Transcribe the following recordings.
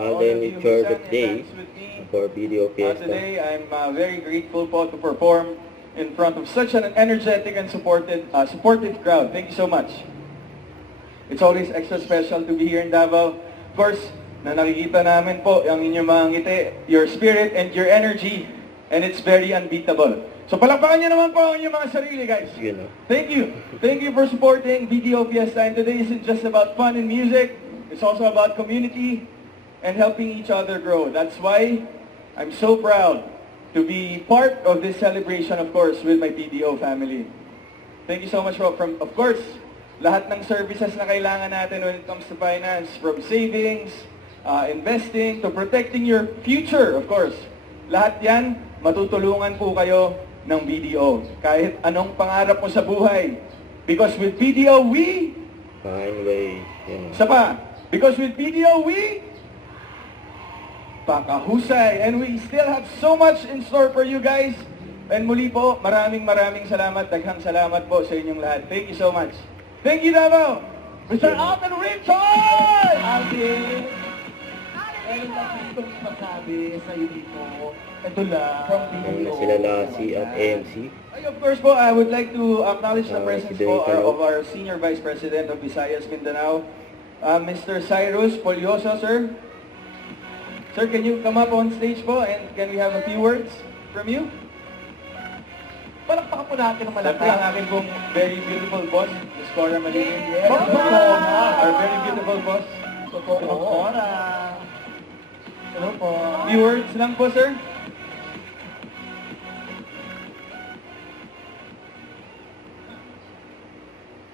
all then of it's you your who sang and birthday danced with me. for Video Fiesta. Today, I'm very grateful po to perform in front of such an energetic and supportive crowd. Thank you so much. It's always extra special to be here in Davao. Of course, na nakikita namin po ang inyong mga ngiti, your spirit and your energy, and it's very unbeatable. So palakpakan niyo naman po ang inyong mga sarili, guys. You know. Thank you. Thank you for supporting Video Fiesta. And today isn't just about fun and music. It's also about community and helping each other grow. That's why I'm so proud to be part of this celebration, of course, with my PDO family. Thank you so much for, of course, lahat ng services na kailangan natin when it comes to finance, from savings, investing, to protecting your future, of course. Lahat yan, matutulungan po kayo ng BDO. Kahit anong pangarap mo sa buhay. Because with BDO, we... Find ways, you know. Isa pa. Because with BDO, we... Pakahusay. And we still have so much in store for you guys. And muli po, maraming salamat. Daghang salamat po sa inyong lahat. Thank you so much. Thank you, Davao! Mr. Alvin Richard! Alvin! Meron na gustong masabi sa iyo dito. Ito lang. From Ano sila Lassie at AMC. Ay, of course po, I would like to acknowledge the presence si po Dave of our Senior Vice President of Visayas Mindanao, Mr. Cyrus Polioso, sir. Sir, can you come up on stage po and can we have a few words from you? Palakpakan po natin ng Siyempre, ang malaki. akin pong very beautiful boss, Ms. Cora Malingin. Totoo na. Our very beautiful boss. Totoo na. Hello po. Few words lang po, sir.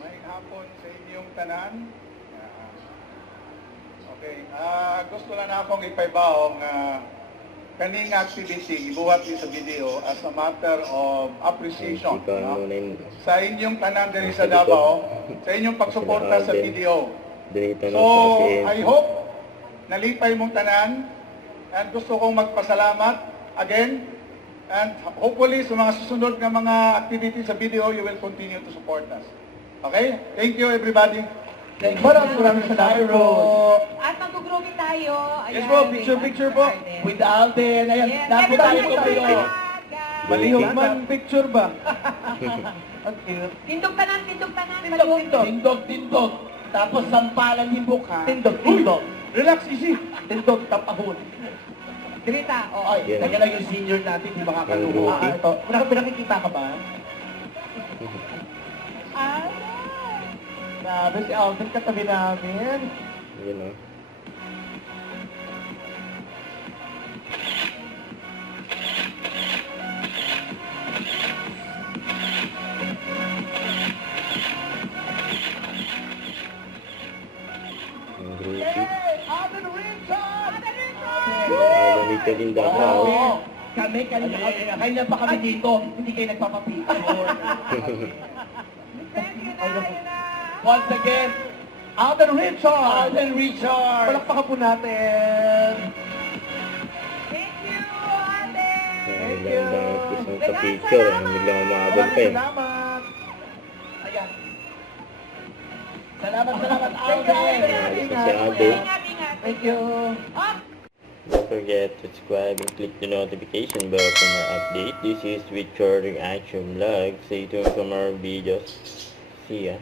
May hapon sa inyong tanan. Okay, gusto lang akong ipaibaong kaning activity ibuhat niyo sa video as a matter of appreciation Sikan mo na yun. sa inyong tanan diri sa Davao, sa inyong pagsuporta sa video. Donate na So, sa si I AMC. hope nalipay mong tanan and gusto kong magpasalamat again and hopefully sa mga susunod na mga activities sa video, you will continue to support us. Okay? Thank you everybody. Thank you. Maraming salamat po. At mag-grooming tayo. Ayan, Yes po, picture po. With Alden. Ayan, Yes, dapat tayo everybody, tuloy. lahat, guys. Malihog man picture ba? Ang cute. Tindog tanan. Tindog, tindog. Tapos sampalan yung buka. Tindog, tindog. Relax, easy. Tindog, tapahon. Dirita, oo. Ay, Yan. nagyan lang yung senior natin, di makakaluho. Ang Ito. Pinakikita ka ba? Ah, Grabe, si Alden katabi namin. You know. Ang groupie. Alden Richard! Ang Richard in Davao. Oo. Kami, kanina pa kami dito, hindi kayo nagpapapicture. thank you na, yun na. Once again, Alden Richard! Alden Richard! Palakpakan po natin! Thank you, ate. Ang dami gusto sa picture. Ang biglang umabol pa eh. Salamat! Ayan. Salamat, Alden! Salamat sa si Alden. Ingat. Thank you! Oh, Don't forget to subscribe and click the notification bell for more update. This is Richard Reaction Vlog. Stay tuned for more videos. See ya.